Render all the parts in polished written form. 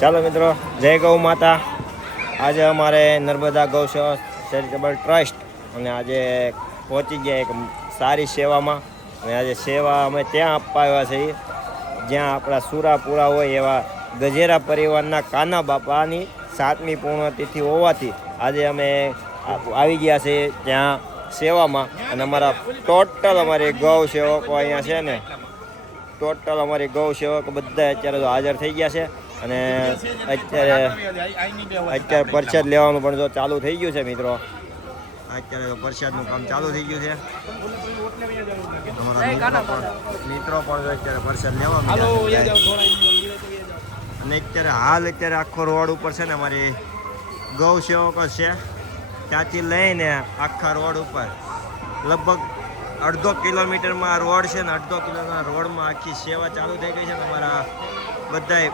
ચાલો મિત્રો, જય ગૌ માતા। આજે અમારે નર્મદા ગૌ સેવા ચેરિટેબલ ટ્રસ્ટ અને આજે પહોંચી ગયા એક સારી સેવામાં। અને આજે સેવા અમે ત્યાં આપવા આવ્યા છીએ જ્યાં આપણા સુરાપુરા હોય એવા ગજેરા પરિવારના કાના બાપાની 7મી પૂર્ણતિથિ હોવાથી આજે અમે આવી ગયા છીએ ત્યાં સેવામાં। અને અમારા ટોટલ અમારી ગૌ સેવકો અહીંયા છે ને, ટોટલ અમારી ગૌ સેવકો બધા અત્યારે તો હાજર થઈ ગયા છે। અને અત્યારે પ્રસાદ લેવાનું પણ જો ચાલુ થઈ ગયું છે મિત્રો। અત્યારે તો પ્રસાદનું કામ ચાલુ થઈ ગયું છે। અમારા મિત્રો પણ અત્યારે પ્રસાદ લેવા અને અત્યારે આખો રોડ ઉપર છે ને અમારી ગૌ સેવકો છે, ત્યાંથી લઈને આખા રોડ ઉપર લગભગ 1.5 કિલોમીટરમાં રોડ છે ને, 1.5 કિલોમીટર રોડમાં આખી સેવા ચાલુ થઈ ગઈ છે। અમારા બધા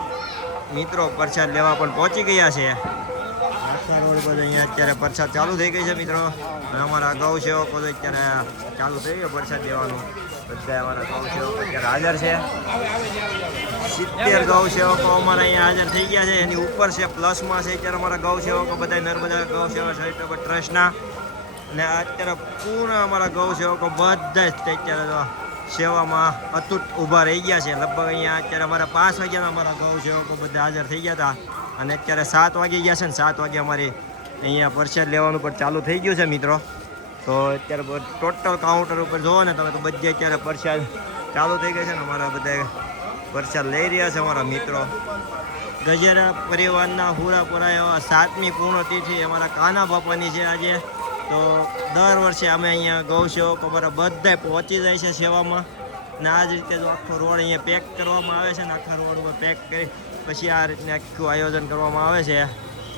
મિત્રો પ્રસાદ લેવા પણ પહોંચી ગયા છે આખા રોડ પર। અહીંયા અત્યારે પ્રસાદ ચાલુ થઈ ગઈ છે મિત્રો। અને અમારા ગૌ સેવકો તો અત્યારે ચાલુ થઈ ગયો પ્રસાદ લેવાનું। બધા અમારા ગૌ સેવકો અત્યારે હાજર છે। 70 ગૌ સેવકો અમારા અહીંયા હાજર થઈ ગયા છે। એની ઉપર છે, પ્લસમાં છે અત્યારે અમારા ગૌ સેવકો બધા નર્મદા ગૌ સેવા ચેરિટેબલ ટ્રસ્ટના। અને અત્યારે પૂર્ણ અમારા ગૌ સેવકો બધા જ અત્યારે તો સેવામાં અતૂટ ઊભા રહી ગયા છે। લગભગ અહીંયા અત્યારે અમારા 5 વાગ્યાના અમારા ગૌ સેવકો બધા હાજર થઈ ગયા હતા અને અત્યારે 7 વાગી ગયા છે ને 7 વાગે અમારી અહીંયા પ્રસાદ લેવાનું પણ ચાલુ થઈ ગયું છે મિત્રો। તો અત્યારે ટોટલ કાઉન્ટર ઉપર જોવો ને તમે તો બધે અત્યારે પ્રસાદ ચાલુ થઈ ગઈ છે ને અમારા બધા પ્રસાદ લઈ રહ્યા છે અમારા મિત્રો। ગજેરા પરિવારના હુરાપુરા એવા 7મી પૂર્ણતિથિ અમારા કાના બાપાની છે આજે। તો દર વર્ષે અમે અહીંયા ગૌ સેવકો અમારા બધા પહોંચી જાય છે સેવામાં। અને આ જ રીતે જો આખો રોડ અહીંયા પેક કરવામાં આવે છે ને, આખા રોડ ઉપર પેક કરી પછી આ રીતને આખું આયોજન કરવામાં આવે છે।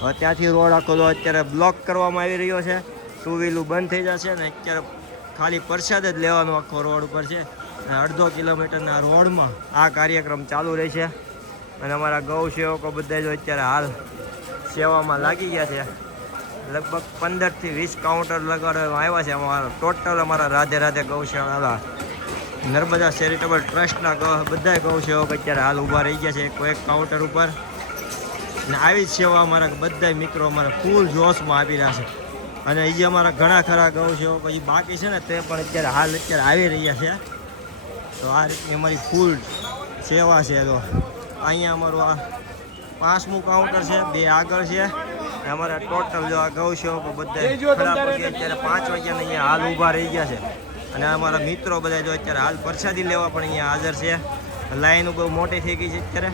હવે ત્યાંથી રોડ આખો તો અત્યારે બ્લોક કરવામાં આવી રહ્યો છે, 2 વ્હીલું બંધ થઈ જશે ને અત્યારે ખાલી પ્રસાદ જ લેવાનો આખો રોડ ઉપર છે। અને 1.5 કિલોમીટરના રોડમાં આ કાર્યક્રમ ચાલુ રહેશે। અને અમારા ગૌ સેવકો બધા જો અત્યારે હાલ સેવામાં લાગી ગયા છે। લગભગ 15 થી 20 કાઉન્ટર લગાડવામાં આવ્યા છે અમારા ટોટલ અમારા રાધે રાધે ગૌ સેવા નર્મદા ચેરિટેબલ ટ્રસ્ટના બધા ગૌ સેવકો અત્યારે હાલ ઊભા રહી ગયા છે એક કાઉન્ટર ઉપર। અને આવી જ સેવા અમારા બધા મિત્રો અમારા ફૂલ જોશમાં આપી રહ્યા છે। અને એ જે અમારા ઘણા ખરા ગૌ સેવકો જે બાકી છે ને તે પણ અત્યારે આવી રહ્યા છે। તો આ રીતની અમારી ફૂલ સેવા છે। તો અહીંયા અમારું આ 5મું કાઉન્ટર છે, 2 આગળ છે। અમારા ટોટલ જો આ ગૌ સેવકો બધા અત્યારે 5 વાગ્યાના અહીંયા હાલ ઊભા રહી ગયા છે। અને અમારા મિત્રો બધા જો અત્યારે હાલ પ્રસાદી લેવા પણ અહીંયા હાજર છે। લાઈનો બહુ મોટી થઈ ગઈ છે અત્યારે।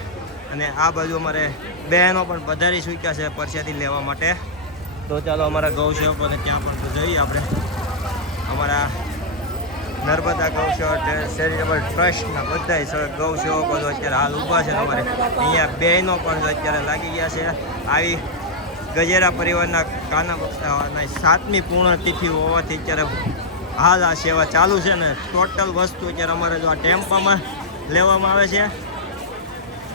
અને આ બાજુ અમારે બહેનો પણ પધારી ચૂક્યા છે પ્રસાદી લેવા માટે। તો ચાલો અમારા ગૌ સેવકોને ત્યાં પણ જઈએ આપણે। અમારા નર્મદા ગૌ સેવા ચેરિટેબલ ટ્રસ્ટના બધા ગૌ સેવકો અત્યારે હાલ ઊભા છે। અમારે અહીંયા બહેનો પણ અત્યારે લાગી ગયા છે। આવી ગજેરા પરિવારના કાના બાપાની 7મી પૂર્ણતિથિ હોવાથી અત્યારે હાલ આ સેવા ચાલુ છે ને। ટોટલ વસ્તુ અત્યારે અમારે જો આ ટેમ્પામાં લેવામાં આવે છે।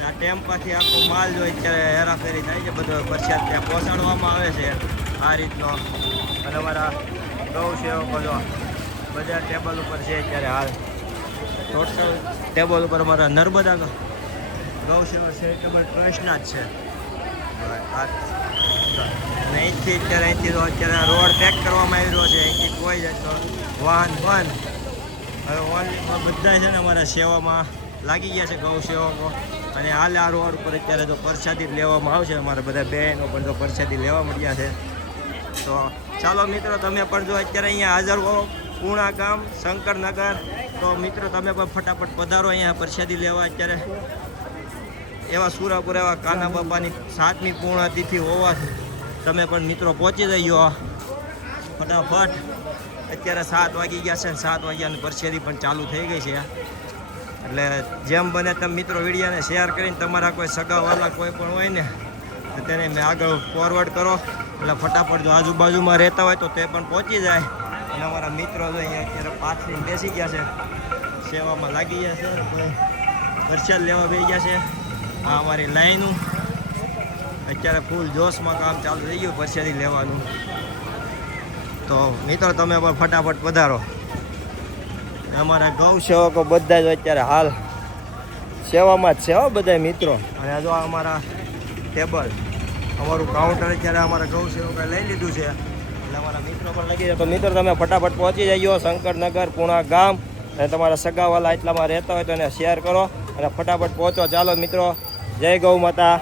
આ ટેમ્પાથી આખો માલ જો અત્યારે હેરાફેરી થાય છે, બધો પ્રસાદ ત્યાં પહોંચાડવામાં આવે છે આ રીતનો। અને અમારા ગૌ સેવકો જો બધા ટેબલ ઉપર છે અત્યારે હાલ ટોટલ ટેબલ ઉપર અમારા નર્મદા ગૌ સેવા ચેરિટેબલ ટ્રસ્ટના જ છે। અહીંથી અત્યારે રોડ પેક કરવામાં આવી રહ્યો છે। અહીંથી કોઈ જ વાહન બંધ। હવે ઓનલી બધા છે ને અમારા સેવામાં લાગી ગયા છે ગૌ સેવકો। અને હાલ આ રોડ ઉપર અત્યારે તો પ્રસાદી લેવામાં આવશે। અમારા બધા બહેનો પણ તો પ્રસાદી લેવા મળ્યા છે। તો ચાલો મિત્રો, તમે પણ જો અત્યારે અહીંયા હાજર હો પૂણા ગામ શંકરનગર, તો મિત્રો તમે પણ ફટાફટ પધારો અહીંયા પ્રસાદી લેવા। અત્યારે એવા સુરાપુરા એવા કાના બાપાની 7મી પૂર્ણતિથિ હોવાથી તમે પણ મિત્રો પહોંચી જઈજો ફટાફટ। અત્યારે 7 વાગી ગયા છે, 7 વાગ્યાની પ્રસાદી પણ ચાલુ થઈ ગઈ છે। એટલે જેમ બને તમે મિત્રો વિડીયોને શેર કરીને તમારા કોઈ સગાવાલા કોઈ પણ હોય ને તો તેને મેં આગળ ફોરવર્ડ કરો, એટલે ફટાફટ જો આજુબાજુમાં રહેતા હોય તો તે પણ પહોંચી જાય। અને અમારા મિત્રો જો અહીંયા અત્યારે પાછળ બેસી ગયા છે, સેવામાં લાગી ગયા છે, પ્રસાદ લેવા બેસી ગયા છે। આ અમારી લાઈનું અત્યારે ફૂલ જોશમાં કામ ચાલુ થઈ ગયું પ્રસાદી લેવાનું। તો મિત્રો તમે પણ ફટાફટ પધારો। અમારા ગૌ સેવકો બધા જ અત્યારે હાલ સેવામાં જ છે હો બધા મિત્રો। અને જો અમારા ટેબલ, અમારું કાઉન્ટર અત્યારે અમારા ગૌ સેવકોએ લઈ લીધું છે એટલે અમારા મિત્રો પણ લગી જાય. તો મિત્રો તમે ફટાફટ પહોંચી જજો શંકરનગર પૂણા ગામ, અને તમારા સગાવાલા એટલામાં રહેતા હોય તો એને શેર કરો અને ફટાફટ પહોંચો. ચાલો મિત્રો, જય ગૌ માતા.